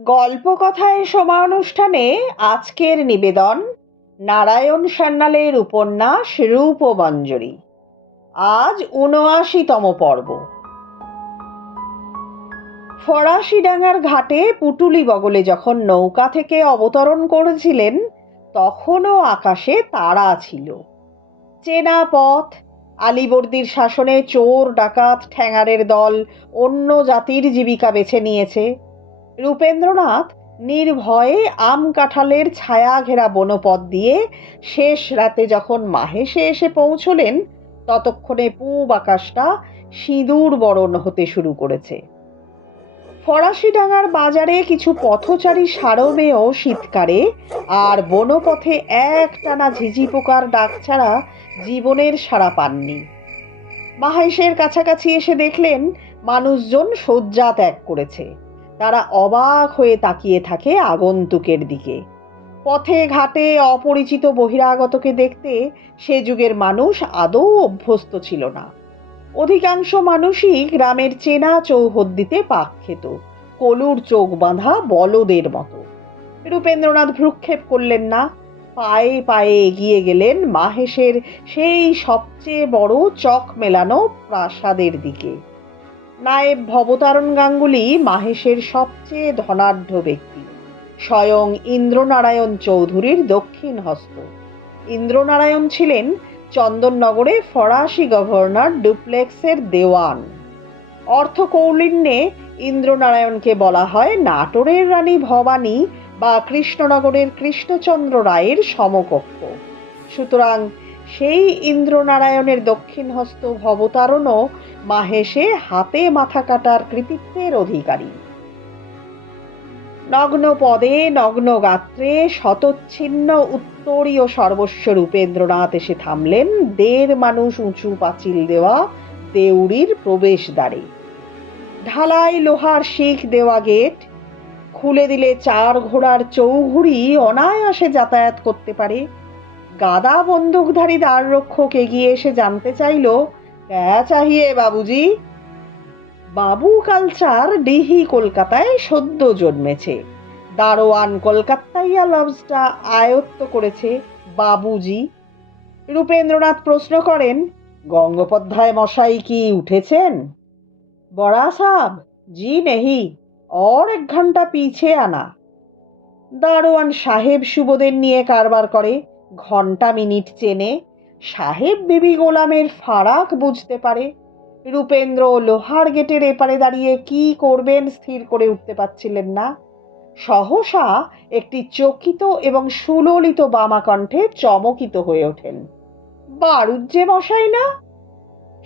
গল্পকথায় সমানুষ্ঠানে আজকের নিবেদন, নারায়ণ সান্যালের উপন্যাস রূপমঞ্জরি আজ উনআশিতম পর্ব। ফরাসিডাঙ্গার ঘাটে পুটুলি বগলে যখন নৌকা থেকে অবতরণ করেছিলেন, তখনও আকাশে তারা ছিল। চেনা পথ, আলিবর্দির শাসনে চোর, ডাকাত, ঠ্যাঙারের দল, অন্য জাতির জীবিকা বেছে নিয়েছে। রূপেন্দ্রনাথ নির্ভয়ে আম কাঁঠালের ছায়া ঘেরা বনপথ দিয়ে শেষ রাতে যখন মাহেশে এসে পৌঁছলেন, ততক্ষণে পূব আকাশটা সিঁদুর বরণ হতে শুরু করেছে। ফরাসিডাঙ্গার বাজারে কিছু পথচারী সারমেয় শীতকারে আর বনপথে একটানা ঝিঝি পোকার ডাক ছাড়া জীবনের সাড়া পাননি। মাহেশের কাছাকাছি এসে দেখলেন, মানুষজন শয্যা ত্যাগ করেছে। তারা অবাক হয়ে তাকিয়ে থাকে আগন্তুকের দিকে। পথে ঘাটে অপরিচিত বহিরাগতকে দেখতে সে যুগের মানুষ আদৌ অভ্যস্ত ছিল না। অধিকাংশ মানুষই গ্রামের চেনা চৌহদ্দিতে পাক খেত, কলুর চোখ বাঁধা বলদের মতো। রূপেন্দ্রনাথ ভ্রুক্ষেপ করলেন না, পায়ে পায়ে এগিয়ে গেলেন মাহেশের সেই সবচেয়ে বড় চক মেলানো প্রাসাদের দিকে। নায়েব ভবতারণ গাঙ্গুলি মাহেশের সবচেয়ে ধনাঢ্য ব্যক্তি। স্বয়ং ইন্দ্রনারায়ণ চৌধুরীর দক্ষিণ হস্ত। ইন্দ্রনারায়ণ ছিলেন চন্দননগরে ফরাসি গভর্নর ডুপ্লেক্সের দেওয়ান। অর্থকৌলিন্যে ইন্দ্রনারায়ণকে বলা হয় নাটোরের রানী ভবানী বা কৃষ্ণনগরের কৃষ্ণচন্দ্র রায়ের সমকক্ষ। সুতরাং সেই ইন্দ্রনারায়ণের দক্ষিণ হস্ত ভবতারণও মাহেশে হাতে মাথা কাটার কৃতিত্বের অধিকারী। নগ্ন পদে নগ্ন গাত্রে শতচ্ছিন্ন উত্তরীয় সর্বস্ব রূপেন্দ্রনাথ এসে থামলেন দেড় মানুষ উঁচু পাঁচিল দেওয়া দেউড়ির প্রবেশদ্বারে। ঢালাই লোহার শিখ দেওয়া গেট, খুলে দিলে চার ঘোড়ার চৌঘুড়ি অনায়াসে যাতায়াত করতে পারে। গাদা বন্দুকধারী দ্বাররক্ষক এগিয়ে এসে জানতে চাইল ক্যা চাহিয়ে বাবুজি? বাবু কালচার ডিহি কলকাতায় সদ্য জন্মেছে। দারোয়ান কলকাতাইয়া লবসটা আয়ত্ত করেছে বাবুজি। রূপেন্দ্রনাথ প্রশ্ন করেন, গঙ্গোপাধ্যায় মশাই কি উঠেছেন? বড়া সাব জি নেহি और এক ঘণ্টা পিছে আনা। দারোয়ান সাহেব সুবোধের নিয়ে কারবার করে ঘণ্টা মিনিট চেনে সাহেব বিবি গোলামের ফারাক বুঝতে পারে। রূপেন্দ্র লোহার গেটের এপারে দাঁড়িয়ে কি করবেন স্থির করে উঠতে পারছিলেন না। সহসা একটি চকিত এবং সুললিত বামা কণ্ঠে চমকিত হয়ে ওঠেন। বারুদ যে মশাই না?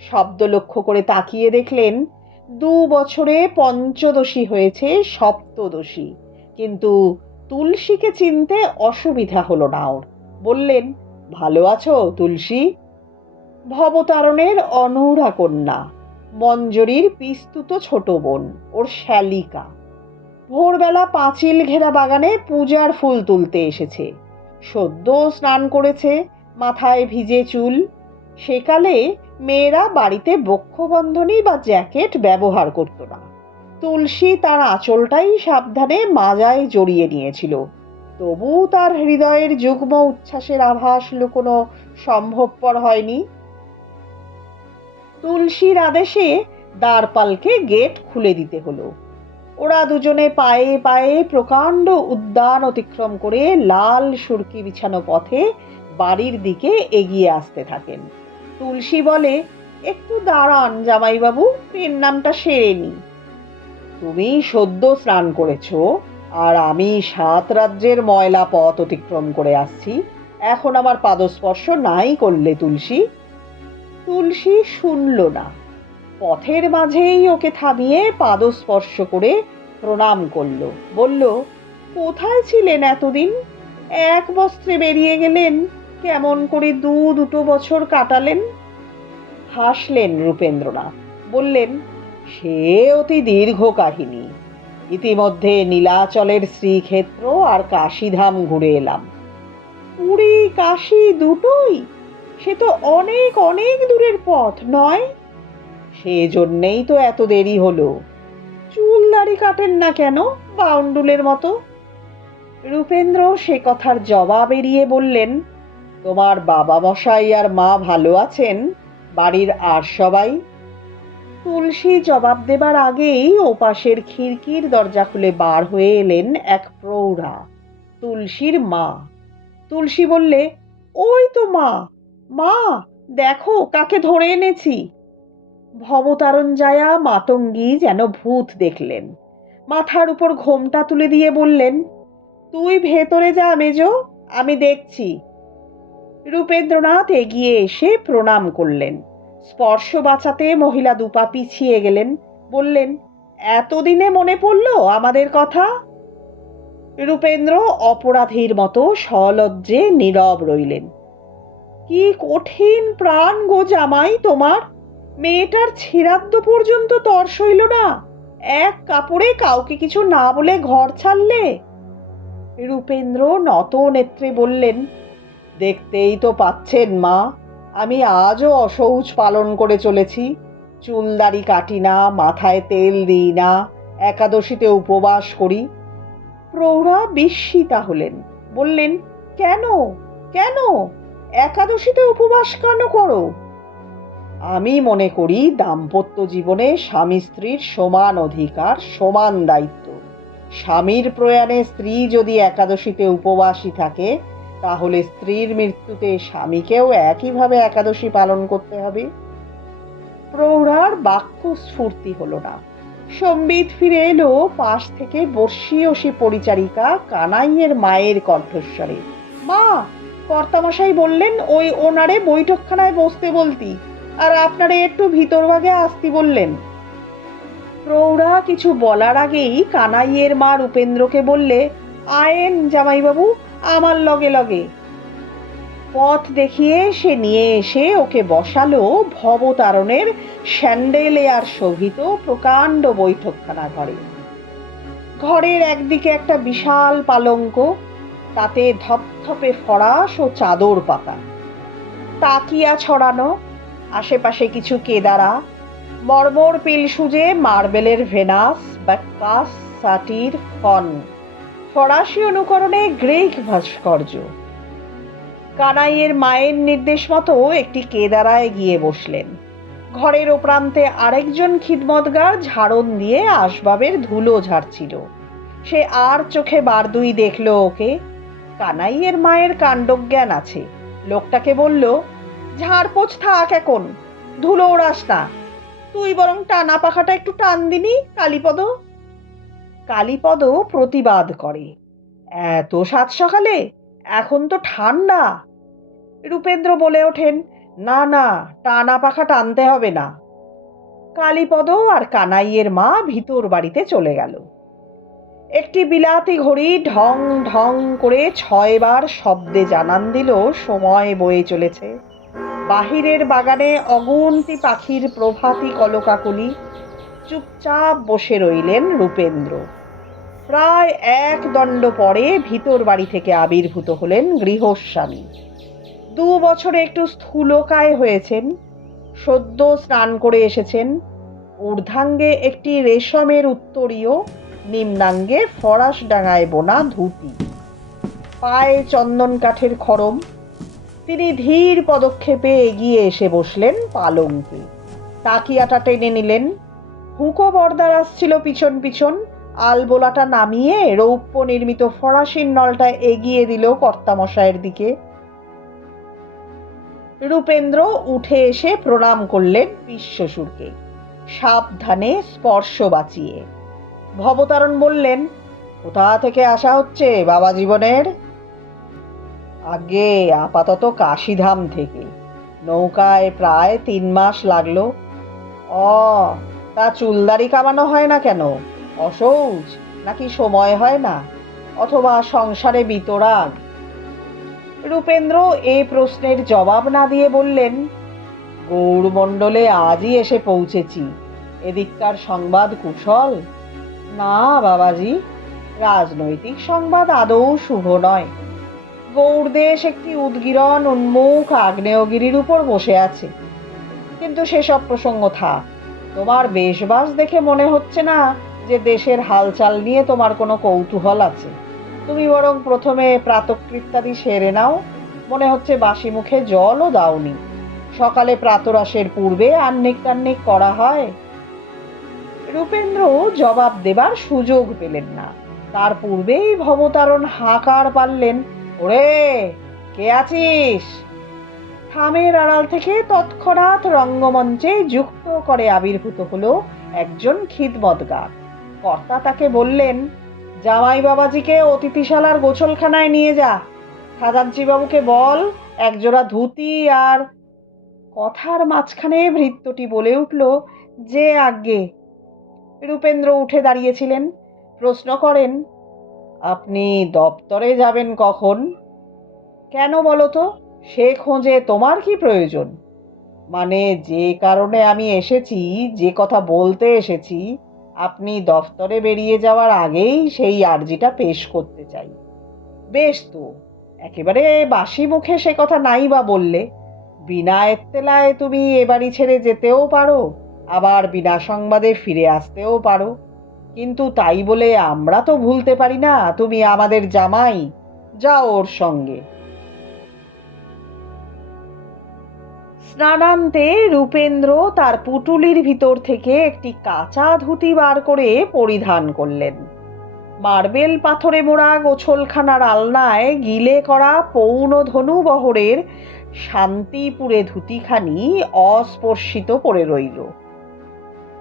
শব্দ লক্ষ্য করে তাকিয়ে দেখলেন, দু বছরে পঞ্চদশী হয়েছে সপ্তদশী, কিন্তু তুলসীকে চিনতে অসুবিধা হলো না ওর। বললেন, ভালো আছো, তুলসী? ভবতারণের অনুরা কন্যা, মঞ্জরির পিস্তুত ছোট বোন, ওর শ্যালিকা ভোরবেলা পাঁচিল ঘেরা বাগানে পূজার ফুল তুলতে এসেছে। সদ্য স্নান করেছে, মাথায় ভিজে চুল। সেকালে মেয়েরা বাড়িতে বক্ষবন্ধনী বা জ্যাকেট ব্যবহার করত না। তুলসী তার আঁচলটাই সাবধানে মাজায় জড়িয়ে নিয়েছিল। তবু তার হৃদয়ের যুগ্ম উচ্ছ্বাসের আভাস লুকোনো সম্ভবপর হয়নি। তুলসীর আদেশে দ্বারপালকে গেট খুলে দিতে হলো। ওরা দুজনে পায়ে পায়ে প্রকাণ্ড উদ্যান অতিক্রম করে লাল সুরকি বিছানো পথে বাড়ির দিকে এগিয়ে আসতে থাকেন। তুলসী বলে, একটু দাঁড়ান জামাইবাবু নামটা সেরে নি তুমি সদ্য স্নান করেছ আর আমি সাত রাজ্যের ময়লা পথ অতিক্রম করে আসছি। এখন আমার পাদস্পর্শ নাই করলে তুলসী। তুলসী শুনল না। পথের মাঝেই ওকে থামিয়ে পাদস্পর্শ করে প্রণাম করল। বলল, কোথায় ছিলেন এতদিন? এক বস্ত্রে বেরিয়ে গেলেন। কেমন করে দু দুটো বছর কাটালেন? হাসলেন রূপেন্দ্রনাথ। বললেন, সে অতি দীর্ঘ কাহিনী ইতিমধ্যে নীলাচলের শ্রীক্ষেত্র আর কাশীধাম ঘুরে এলাম। পুরী, কাশী দুটোই? সে তো অনেক অনেক দূরের পথ, নয়? সেজন্যেই তো এত দেরি হলো। চুল দাড়ি কাটেন না কেন, বাউন্ডুলের মতো? রূপেন্দ্র সে কথার জবাব এড়িয়ে বললেন, তোমার বাবা মশাই আর মা ভালো আছেন? বাড়ির আর সবাই? তুলসী জবাব দেবার আগেই ওপাশের খিড়কির দরজা খুলে বার হয়ে এলেন এক প্রৌঢ়া, তুলসীর মা। তুলসী বললে, ওই তো মা মা, দেখো কাকে ধরে এনেছি। ভবতারণ জায়া মাতঙ্গী যেন ভূত দেখলেন। মাথার উপর ঘোমটা তুলে দিয়ে বললেন, তুই ভেতরে যা মেজো, আমি দেখছি। রূপেন্দ্রনাথ এগিয়ে এসে প্রণাম করলেন। স্পর্শ বাঁচাতে মহিলা দুপা পিছিয়ে গেলেন, বললেন, এতদিনে মনে পড়ল আমাদের কথা? রূপেন্দ্র অপরাধীর মতো সলজ্জে নীরব রইলেন। কি কঠিন প্রাণ গো জামাই তোমার! মেয়েটার ছিরাদ্দ পর্যন্ত তর সইল না। এক কাপড়ে কাউকে কিছু না বলে ঘর ছাড়লে? রূপেন্দ্র নত নেত্রে বললেন, দেখতেই তো পাচ্ছেন মা আমি আজও অসৌচ পালন করে চলেছি। চুলদাড়ি কাটি না, মাথায় তেল দিই না, একাদশীতে উপবাস করি। প্রৌঢ়া বিস্মিতা হলেন বললেন, কেন? কেন? একাদশীতে উপবাস কেন করো? আমি মনে করি দাম্পত্য জীবনে স্বামী স্ত্রীর সমান অধিকার, সমান দায়িত্ব। স্বামীর প্রয়াণে স্ত্রী যদি একাদশীতে উপবাসী থাকে তাহলে স্ত্রীর মৃত্যুতে স্বামীকেও একইভাবে একাদশী পালন করতে হবে? প্রৌঢ়ার বাক্য স্ফূর্তি হলো না। সম্বিত ফিরে এলো পাশ থেকে বর্ষীয়সী পরিচারিকা কানাইয়ের মায়ের কণ্ঠস্বরে। মা, কর্তামশাই বললেন, ওই ওনারে বৈঠকখানায় বসতে বলতি, আর আপনারে একটু ভিতর ভাগে আসতি বললেন। প্রৌঢ়া কিছু বলার আগেই কানাইয়ের মা রূপেন্দ্রকে বললে, আয়েন জামাইবাবু আমার লগে লগে। পথ দেখিয়ে সে নিয়ে এসে ওকে বসালো ভবতারণের স্যান্ডেলেয়ার শোভিত প্রকাণ্ড বৈঠকখানা ঘরে। ঘরের একদিকে একটা বিশাল পালঙ্ক, তাতে ধপধপে ফরাস ও চাদর পাতা। তাকিয়া ছড়ানো, আশেপাশে কিছু কেদারা, মর্মর পিল সুজে মার্বেলের ভেনাস বা কাস সাটির ফন। ফরাসি অনুকরণে গ্রিক ভাস্কর্য। কানাইয়ের মায়ের নির্দেশ মতো একটি কেদারায় গিয়ে বসলেন। ঘরের ওপ্রান্তে আরেকজন খিদমতগার ঝাড়ন দিয়ে আসবাবের ধুলো ঝাড়ছিল। সে আর চোখে বারদুই দেখল ওকে। কানাইয়ের মায়ের কাণ্ডজ্ঞান আছে। লোকটাকে বলল, ঝাড়পোছ থাক এখন ধুলো ওড়াস না তুই বরং টানা পাখাটা একটু টান দিনি কালীপদ। কালীপদ প্রতিবাদ করে। এত সাত সকালে? এখন তো ঠান্ডা। রূপেন্দ্র বলে ওঠেন, না না, টানা পাখা টানতে হবে না। কালীপদ আর কানাইয়ের মা ভিতর বাড়িতে চলে গেল। একটি বিলাতি ঘড়ি ঢং ঢং করে ছয়বার শব্দে জানান দিল, সময় বয়ে চলেছে। বাহিরের বাগানে অগুন্তি পাখির প্রভাতী কলকাকুলি চুপচাপ বসে রইলেন রূপেন্দ্র। প্রায় এক দণ্ড পরে ভিতর বাড়ি থেকে আবির্ভূত হলেন গৃহস্বামী। দু বছরে একটু স্থূলকায় হয়েছেন, সদ্য স্নান করে এসেছেন, ঊর্ধ্বাঙ্গে একটি রেশমের উত্তরীয়, নিম্নাঙ্গে ফরাস ডাঙায় বোনা ধুতি। পায়ে চন্দন কাঠের খড়ম, তিনি ধীর পদক্ষেপে এগিয়ে এসে বসলেন পালঙ্কে। তাকিয়াটা টেনে নিলেন হুঁকো বর্দার আসছিল পিছন পিছন। আলবোলাটা নামিয়ে রৌপ্য নির্মিত ফরাসির নলটা এগিয়ে দিল কর্তামশায়ের দিকে। রূপেন্দ্র উঠে এসে প্রণাম করলেন বিশ্বসুরকে। সাবধানে স্পর্শ বাঁচিয়ে। ভবতারণ বললেন, কোথা থেকে আসা হচ্ছে বাবা জীবনের? আগে আপাতত কাশিধাম থেকে। নৌকায় প্রায় তিন মাস লাগল। অ তা চুলদারি কামানো হয় না কেন? অসৌচ নাকি সময় হয় না? অথবা সংসারে বিতরাগ? রূপেন্দ্র এই প্রশ্নের জবাব না দিয়ে বললেন, গৌরমণ্ডলে আজই এসে পৌঁছেছি। এদিককার সংবাদ কুশল? না, বাবাজি, রাজনৈতিক সংবাদ আদৌ শুভ নয়। গৌড়দেশ একটি উদ্গীরণ, উন্মুখ, আগ্নেয়গিরির উপর বসে আছে। কিন্তু সেসব প্রসঙ্গ থাক। তোমার বেশবাস দেখে মনে হচ্ছে না যে দেশের হালচাল নিয়ে তোমার কোনো কৌতূহল আছে। তুমি বরং প্রথমে প্রাতকৃত্যাদি সেরে নাও। মনে হচ্ছে বাসি মুখে জলও দাওনি। সকালে প্রাতরাসের পূর্বে আন্নিক টান্নিক করা হয়। রূপেন্দ্র জবাব দেবার সুযোগ পেলেন না। তার পূর্বেই ভবতারণ হাঁকার পারলেন। ওরে, কে আছিস? থামের আড়াল থেকে তৎক্ষণাৎ রঙ্গমঞ্চে যুক্ত করে আবির্ভূত হলো একজন খিদমতগার। কর্তা তাকে বললেন, জামাই বাবাজিকে অতিথিশালার গোছলখানায় নিয়ে যা। খাজাঞ্চি বাবুকে বল, একজোড়া ধুতি আর কথার মাঝখানে ভৃত্যটি বলে উঠল, যে আজ্ঞে রূপেন্দ্র উঠে দাঁড়িয়েছিলেন, প্রশ্ন করেন, আপনি দপ্তরে যাবেন কখন? কেন বলো তো? সে খোঁজে তোমার কি প্রয়োজন? মানে যে কারণে আমি এসেছি, যে কথা বলতে এসেছি, আপনি দফতরে বেরিয়ে যাওয়ার আগেই সেই আর্জিটা পেশ করতে চাই। বেশ তো, একেবারে বাসি মুখে সে কথা নাই বা বললে। বিনা এত্তেলায় তুমি এ বাড়ি ছেড়ে যেতেও পারো, আবার বিনা সংবাদে ফিরে আসতেও পারো। কিন্তু তাই বলে আমরা তো ভুলতে পারি না, তুমি আমাদের জামাই, যাও ওর সঙ্গে। স্নানান্তে রূপেন্দ্র তার পুটুলির ভিতর থেকে একটি কাঁচা ধুতি বার করে পরিধান করলেন। মার্বেল পাথরে মোড়া গোছলখানার আলনায় গিলে করা পৌন ধনু বহরের শান্তিপুরে ধুতিখানি অস্পর্শিত পড়ে রইল।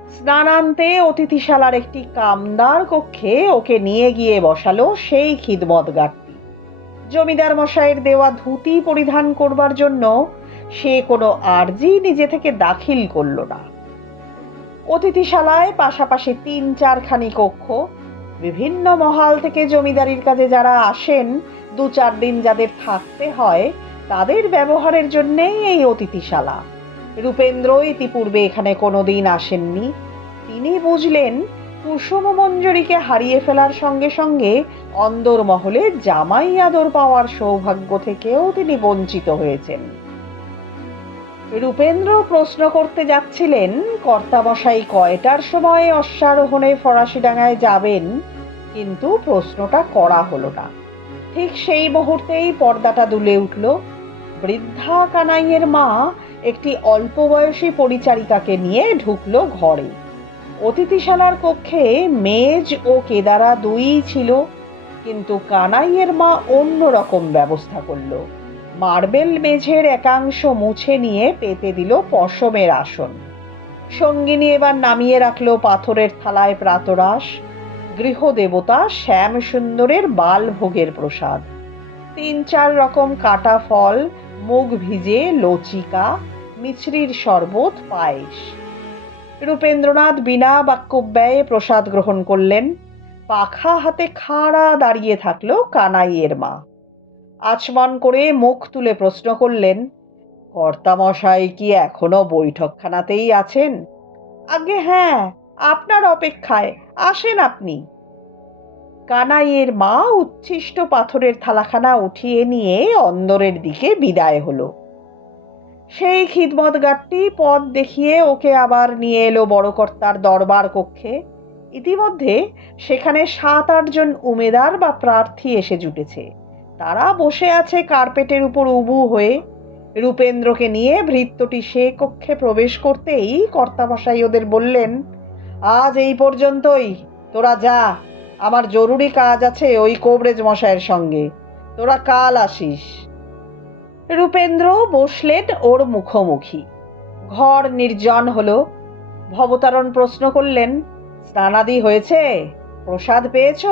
স্নানান্তে অতিথিশালার একটি কামদার কক্ষে ওকে নিয়ে গিয়ে বসালো সেই খিদমতগারটি। জমিদার মশাইয়ের দেওয়া ধুতি পরিধান করবার জন্য সে কোনো আর্জি নিজে থেকে দাখিল করল না। অতিথিশালায় পাশাপাশি তিন চারখানি কক্ষ, বিভিন্ন মহাল থেকে জমিদারির কাজে যারা আসেন, দু চার দিন যাদের থাকতে হয়, তাদের ব্যবহারের জন্যেই এই অতিথিশালা। রূপেন্দ্র ইতিপূর্বে এখানে কোনোদিন আসেননি। তিনি বুঝলেন, কুসুম মঞ্জুরিকে হারিয়ে ফেলার সঙ্গে সঙ্গে অন্দর মহলে জামাই আদর পাওয়ার সৌভাগ্য থেকেও তিনি বঞ্চিত হয়েছেন। রূপেন্দ্র প্রশ্ন করতে যাচ্ছিলেন, কর্তামশাই, কয়টার সময় অশ্বারোহণে ফরাসিডাঙ্গায় যাবেন? কিন্তু প্রশ্নটা করা হলো না। ঠিক সেই মুহূর্তেই পর্দাটা দুলে উঠল। বৃদ্ধা কানাইয়ের মা একটি অল্প বয়সী পরিচারিকাকে নিয়ে ঢুকলো ঘরে। অতিথিশালার কক্ষে মেজ ও কেদারা দুই ছিল, কিন্তু কানাইয়ের মা অন্য রকম ব্যবস্থা করল। মার্বেল মেঝের একাংশ মুছে নিয়ে পেতে দিল পশমের আসন। সঙ্গিনী এবার নামিয়ে রাখল পাথরের থালায় প্রাতরাস গৃহদেবতা শ্যাম সুন্দরের বাল ভোগের প্রসাদ। তিন চার রকম কাটা ফল, মুগ ভিজে, লচিকা, মিছরির শরবত, পায়েস। রূপেন্দ্রনাথ বিনা বাক্যব্যয়ে প্রসাদ গ্রহণ করলেন। পাখা হাতে খাড়া দাঁড়িয়ে থাকল কানাইয়ের মা। আচমন করে মুখ তুলে প্রশ্ন করলেন, কর্তামশাই কি এখনও বৈঠকখানাতেই আছেন? আগে হ্যাঁ আপনার অপেক্ষায়, আসেন আপনি। কানাইয়ের মা উচ্ছিষ্ট পাথরের থালাখানা উঠিয়ে নিয়ে অন্দরের দিকে বিদায় হলো। সেই খিদমতগারটি পথ দেখিয়ে ওকে আবার নিয়ে এলো বড় কর্তার দরবার কক্ষে। ইতিমধ্যে সেখানে সাত আটজন উমেদার বা প্রার্থী এসে জুটেছে। তারা বসে আছে কার্পেটের উপর উবু হয়ে। রূপেন্দ্রকে নিয়ে ভৃত্যটি সে কক্ষে প্রবেশ করতেই কর্তামশাই ওদের বললেন, আজ এই পর্যন্তই। তোরা যা। আমার জরুরি কাজ আছে ওই কোবরেজ মশাইয়ের সঙ্গে। তোরা কাল আসিস। রূপেন্দ্র বসলেন ওর মুখোমুখি। ঘর নির্জন হলো। ভবতারণ প্রশ্ন করলেন, স্নানাদি হয়েছে? প্রসাদ পেয়েছ?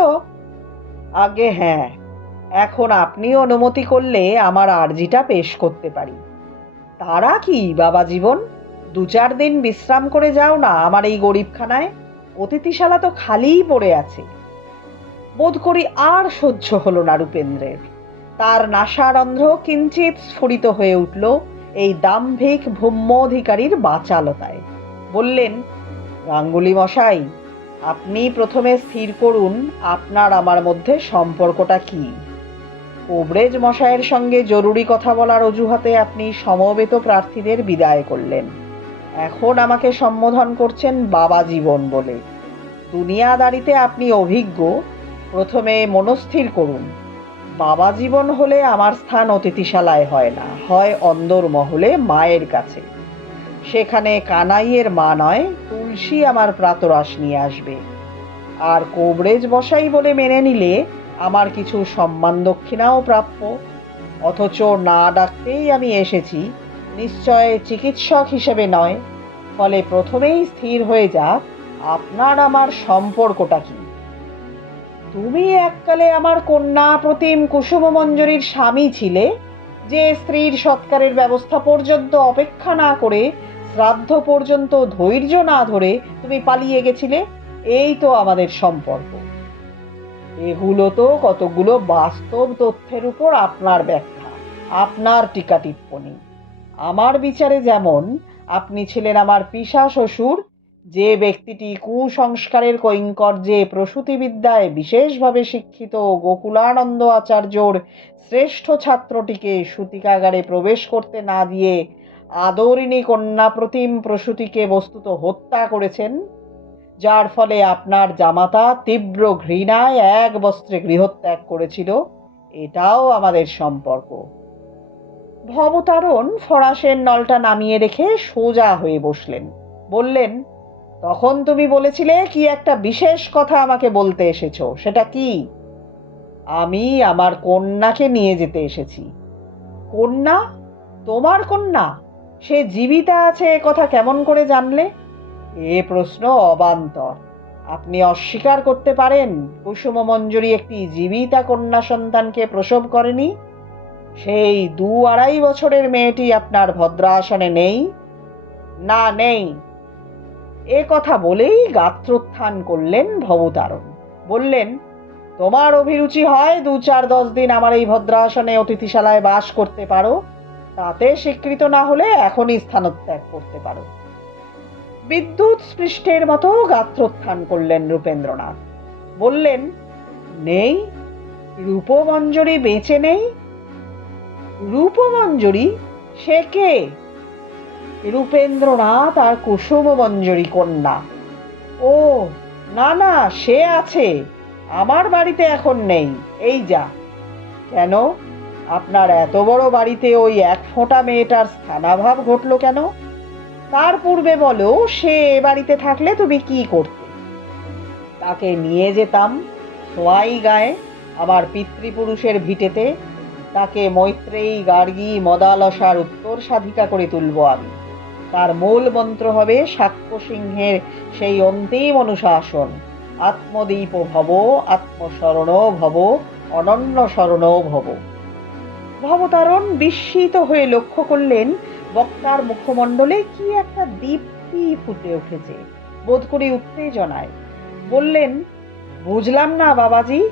আগে হ্যাঁ। এখন আপনি অনুমতি করলে আমার আর্জিটা পেশ করতে পারি। তারা কি, বাবা জীবন? দু চার দিন বিশ্রাম করে যাও না আমার এই গরিবখানায়। অতিথিশালা তো খালিই পড়ে আছে। বোধ করি আর সহ্য হলো না রূপেন্দ্রের। তার নাসারন্ধ্র কিঞ্চিত স্ফুরিত হয়ে উঠল এই দাম্ভিক ভূম্যধিকারীর বাচালতায়। বললেন, গাঙ্গুলি মশাই, আপনি প্রথমে স্থির করুন, আপনার আমার মধ্যে সম্পর্কটা কি? কোবরেজ মশাইয়ের সঙ্গে জরুরি কথা বলার অজুহাতে আপনি সমবেত প্রার্থীদের বিদায় করলেন। এখন আমাকে সম্বোধন করছেন বাবা জীবন বলে। দুনিয়াদারিতে আপনি অভিজ্ঞ, প্রথমে মনস্থির করুন। বাবা জীবন হলে আমার স্থান অতিথিশালায় হয় না, হয় অন্দর মহলে মায়ের কাছে। সেখানে কানাইয়ের মা নয়, তুলসী আমার প্রাতরাস নিয়ে আসবে। আর কোবরেজ বসাই বলে মেনে নিলে আমার কিছু সম্মান দক্ষিণাও প্রাপ্য, অথচ না ডাকতেই আমি এসেছি, নিশ্চয় চিকিৎসক হিসেবে নয়, ফলে প্রথমেই স্থির হয়ে যাক আপনার আমার সম্পর্কটা কি? তুমি এককালে আমার কন্যা প্রতিম কুসুম মঞ্জরির স্বামী ছিলে, যে স্ত্রীর সৎকারের ব্যবস্থা পর্যন্ত অপেক্ষা না করে, শ্রাদ্ধ পর্যন্ত ধৈর্য না ধরে তুমি পালিয়ে গেছিলে, এই তো আমাদের সম্পর্ক। এগুলো তো কতগুলো বাস্তব তথ্যের উপর আপনার ব্যাখ্যা, আপনার টিকা টিপ্পণী আমার বিচারে যেমন, আপনি ছিলেন আমার পিসা শ্বশুর, যে ব্যক্তিটি কুসংস্কারের কৈঙ্কর্যে প্রসূতিবিদ্যায় বিশেষভাবে শিক্ষিত গোকুলানন্দ আচার্যর শ্রেষ্ঠ ছাত্রটিকে সূতিকাগারে প্রবেশ করতে না দিয়ে আদরিণী কন্যা প্রতিম প্রসূতিকে বস্তুত হত্যা করেছেন যার ফলে আপনার জামাতা তীব্র ঘৃণায় এক বস্ত্রে গৃহত্যাগ করেছিল। এটাও আমাদের সম্পর্ক। ভবতারণ ফরাসের নলটা নামিয়ে রেখে সোজা হয়ে বসলেন। বললেন, তখন তুমি বলেছিলে কি একটা বিশেষ কথা আমাকে বলতে এসেছ, সেটা কি? আমি আমার কন্যাকে নিয়ে যেতে এসেছি। কন্যা? তোমার কন্যা? সে জীবিতা আছে কথা কেমন করে জানলে? এ প্রশ্ন অবান্তর। আপনি অস্বীকার করতে পারেন কুসুম মঞ্জুরি একটি জীবিতা কন্যা সন্তানকে প্রসব করেনি? সেই দু আড়াই বছরের মেয়েটি আপনার ভদ্রাসনে নেই? না, নেই। এ কথা বলেই গাত্রোত্থান করলেন ভবতারণ। বললেন, তোমার অভিরুচি হয় দু চার দশ দিন আমার এই ভদ্রাসনে অতিথিশালায় বাস করতে পারো। তাতে স্বীকৃত না হলে এখনই স্থানত্যাগ করতে পারো। বিদ্যুৎ স্পৃষ্টের মতো গাত্রোত্থান করলেন রূপেন্দ্রনাথ। বললেন, নেই রূপমঞ্জরি বেঁচে নেই। রূপমঞ্জরি সে কে? রূপেন্দ্রনাথ আর কুসুম মঞ্জরি কন্যা। ও, না না, সে আছে, আমার বাড়িতে এখন নেই, এই যা। কেন? আপনার এত বড় বাড়িতে ওই এক ফোঁটা মেয়েটার স্থানাভাব ঘটলো কেন? তার পূর্বে বলো, সে এ বাড়িতে থাকলে তুমি কি করতে? তাকে নিয়ে যেতাম সোয়াই গায়ে আমার পিতৃপুরুষের ভিটেতে। তাকে মৈত্রেয়ী গার্গী মদালসার উত্তর সাধিকা করে তুলব আমি। তার মূল মন্ত্র হবে সাক্ষ্য সিংহের সেই অন্তিম অনুশাসন। আত্মদীপ ভব আত্মস্মরণ ভব, অনন্য স্মরণ ভব। ভবতারণ বিস্মিত হয়ে লক্ষ্য করলেন বক্তার মুখমণ্ডলে কি একটা দীপ্তি ফুটে উঠেছে? বোধ করি উত্তেজনায়। বললেন, বুঝলাম না বাবাজি।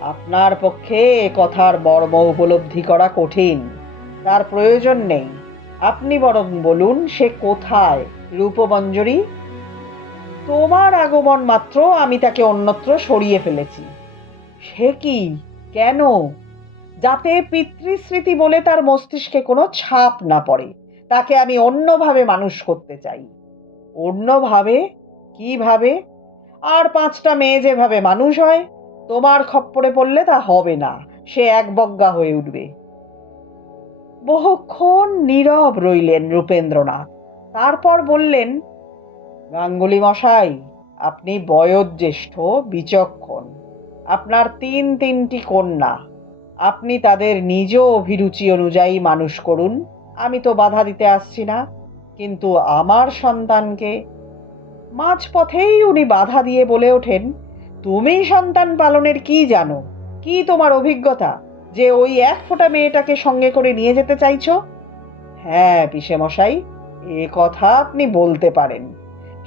আপনার পক্ষে কথার মর্ম উপলব্ধি করা কঠিন। তার প্রয়োজন নেই। আপনি বরং বলুন, সে কোথায়? রূপমঞ্জরি তোমার আগমন মাত্র আমি তাকে অন্যত্র সরিয়ে ফেলেছি। সে কি? কেন? যাতে পিতৃস্মৃতি বলে তার মস্তিষ্কে কোনো ছাপ না পড়ে। তাকে আমি অন্যভাবে মানুষ করতে চাই। অন্যভাবে? কীভাবে? আর পাঁচটা মেয়ে যেভাবে মানুষ হয়, তোমার খপ্পরে পড়লে তা হবে না। সে এক বজ্ঞা হয়ে উঠবে। বহুক্ষণ নীরব রইলেন রূপেন্দ্রনাথ। তারপর বললেন, গাঙ্গুলি মশাই, আপনি বয়োজ্যেষ্ঠ, বিচক্ষণ। আপনার তিন তিনটি কন্যা। আপনি তাদের নিজ অভিরুচি অনুযায়ী মানুষ করুন। আমি তো বাধা দিতে আসছি না, কিন্তু আমার সন্তানকে মাঝপথেই উনি বাধা দিয়ে বলে ওঠেন, তুমি সন্তান পালনের কি জানো? কি তোমার অভিজ্ঞতা যে ওই এক ফোঁটা মেয়েটাকে সঙ্গে করে নিয়ে যেতে চাইছো? হ্যাঁ পিসে মশাই এ কথা আপনি বলতে পারেন।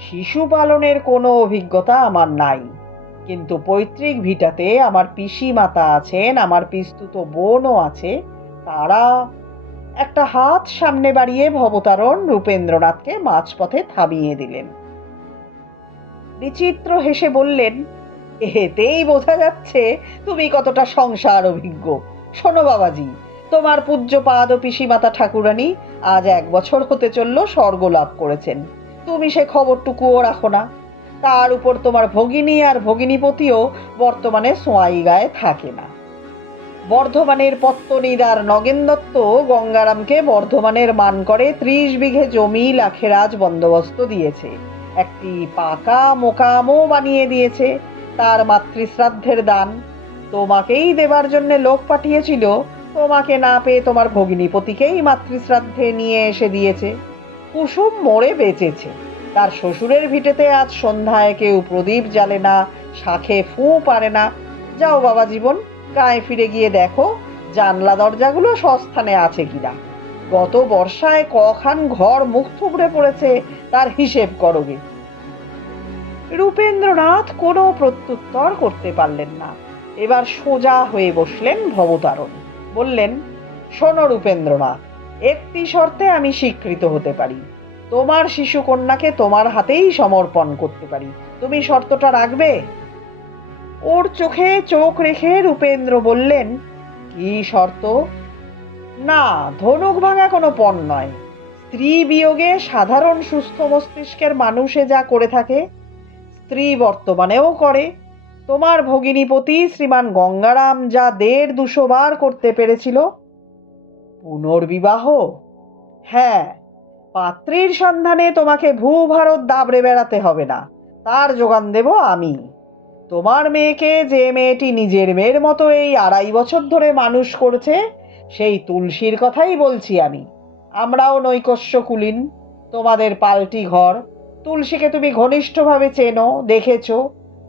শিশু পালনের কোনো অভিজ্ঞতা আমার নাই। কিন্তু পৈতৃক ভিটাতে আমার পিসি মাতা আছেন, আমার পিস্তুত বোনও আছে। তারা একটা হাত সামনে বাড়িয়ে ভবতারণ রূপেন্দ্রনাথকে মাঝপথে থামিয়ে দিলেন। বিচিত্র হেসে বললেন, এতেই বোঝা যাচ্ছে তুমি কতটা সংসার অভিজ্ঞ। শোনো বাবাজি, তোমার পূজ্য পাদ ও পিসিমাতা ঠাকুরানী আজ এক বছর হতে চলল স্বর্গ লাভ করেছেন। তুমি সে খবরটুকুও রাখো না। তার উপর তোমার ভগিনী আর ভগিনীপতিও বর্তমানে সোয়াই গায়ে থাকে না। বর্ধমানের পত্তনির আর নগেন দত্ত গঙ্গারামকে বর্ধমানের মান করে ত্রিশ বিঘে জমি লাখেরাজ বন্দোবস্ত দিয়েছে। একটি পাকা মোকামও বানিয়ে দিয়েছে, তার মাতৃশ্রাদ্ধের দান। তোমাকেই দেবার জন্য লোক পাঠিয়েছিল, তোমাকে না পেয়ে তোমার ভগিনীপতিকেই মাতৃশ্রাদ্ধে নিয়ে এসে দিয়েছে। কুসুম মরে বেঁচেছে। তার শ্বশুরের ভিটেতে আজ সন্ধ্যায় কেউ প্রদীপ জ্বালে না, শাখে ফু পারে না। যাও বাবা জীবন, গায়ে ফিরে গিয়ে দেখো জানলা দরজাগুলো সস্থানে আছে কিনা। গত বর্ষায় কখান ঘর মুখ থুবড়ে পড়েছে, তার হিসেব করোগে রূপেন্দ্রনাথ কোনো প্রত্যুত্তর করতে পারলেন না। এবার সোজা হয়ে বসলেন ভবতারণ। বললেন, শোনো রূপেন্দ্রনাথ, একটি শর্তে আমি স্বীকৃত হতে পারি। তোমার শিশু কন্যাকে তোমার হাতেই সমর্পণ করতে পারি। তুমি শর্তটা রাখবে? ওর চোখে চোখ রেখে রূপেন্দ্র বললেন, কি শর্ত? না, ধনুক ভাঙা কোনো পণ নয়। স্ত্রী বিয়োগে সাধারণ সুস্থ মস্তিষ্কের মানুষে যা করে থাকে, স্ত্রী বর্তমানেও করে। তোমার ভগিনীপতি শ্রীমান গঙ্গারাম যা দেড় দুশো বার করতে পেরেছিল। পুনর্বিবাহ? হ্যাঁ পাত্রীর সন্ধানে তোমাকে ভূভারত দাবড়ে বেড়াতে হবে না। তার যোগান দেব আমি। তোমার মেয়েকে যে মেয়েটি নিজের মেয়ের মতো এই আড়াই বছর ধরে মানুষ করছে, সেই তুলসীর কথাই বলছি আমি। আমরাও নৈকস্য কুলীন, তোমাদের পাল্টি ঘর। তুলসীকে তুমি ঘনিষ্ঠভাবে চেনো, দেখেছ।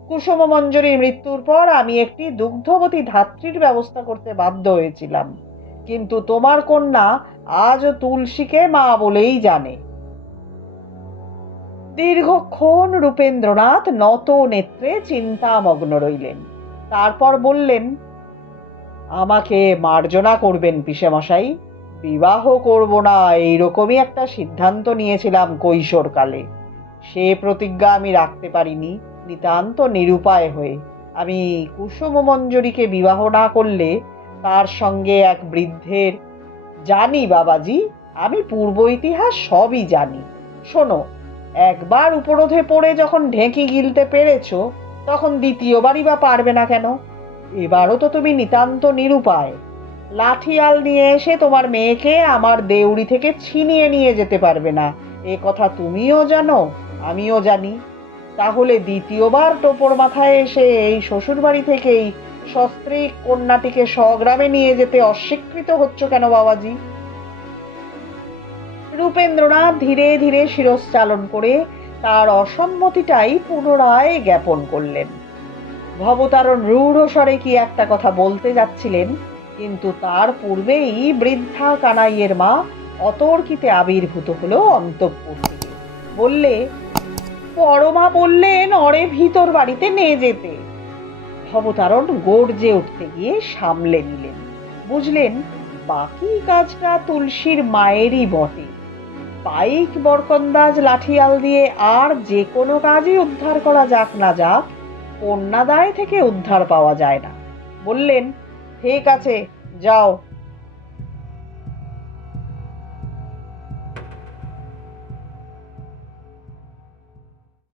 কুসুম মঞ্জরির মৃত্যুর পর আমি একটি দুগ্ধবতী ধাত্রীর ব্যবস্থা করতে বাধ্য হয়েছিলাম। কিন্তু তোমার কন্যা আজও তুলসীকে মা বলেই জানে। দীর্ঘক্ষণ রূপেন্দ্রনাথ নত নেত্রে চিন্তামগ্ন রইলেন। তারপর বললেন, আমাকে মার্জনা করবেন পিসেমশাই। বিবাহ করব না, এইরকমই একটা সিদ্ধান্ত নিয়েছিলাম কৈশোরকালে। সে প্রতিজ্ঞা আমি রাখতে পারিনি, নিতান্ত নিরুপায় হয়ে। আমি কুসুম মঞ্জরীকে বিবাহ না করলে তার সঙ্গে এক বৃদ্ধের জানি বাবাজি, আমি পূর্ব ইতিহাস সবই জানি। শোনো, একবার উপরোধে পড়ে যখন ঢেঁকি গিলতে পেরেছ, তখন দ্বিতীয়বারই বা পারবে না কেন? এবারও তো তুমি নিতান্ত নিরুপায়। লাঠিয়াল নিয়ে এসে তোমার মেয়েকে আমার দেউড়ি থেকে ছিনিয়ে নিয়ে যেতে পারবে না। এ কথা তুমিও জানো, আমিও জানি। তাহলে দ্বিতীয়বার টোপর মাথায় এসে এই শ্বশুরবাড়ি থেকেই সস্ত্রীক কন্যাটিকে স্বগ্রামে নিয়ে যেতে অস্বীকৃত হচ্ছ কেন বাবাজি? রূপেন্দ্রনাথ ধীরে ধীরে শিরশ্চালন করে তার অসম্মতিটাই পুনরায় জ্ঞাপন করলেন। ভবতারণ রূঢ় স্বরে কি একটা কথা বলতে যাচ্ছিলেন, কিন্তু তার পূর্বেই বৃদ্ধা কানাইয়ের মা অতর্কিতে আবির্ভূত হলো অন্তঃপুর থেকে বললে, পরমা বললেন, অরে ভিতর বাড়িতে নিয়ে যেতে। ভবতারণ গর্জে উঠতে গিয়ে সামলে নিলেন। বুঝলেন, বাকি কাজটা তুলসীর মায়েরই বটে। পাইক বরকন্দাজ লাঠিয়াল দিয়ে আর যে কোনো কাজই উদ্ধার করা যাক না যাক, কন্যাদায় থেকে উদ্ধার পাওয়া যায় না। বললেন, ঠিক আছে, যাও।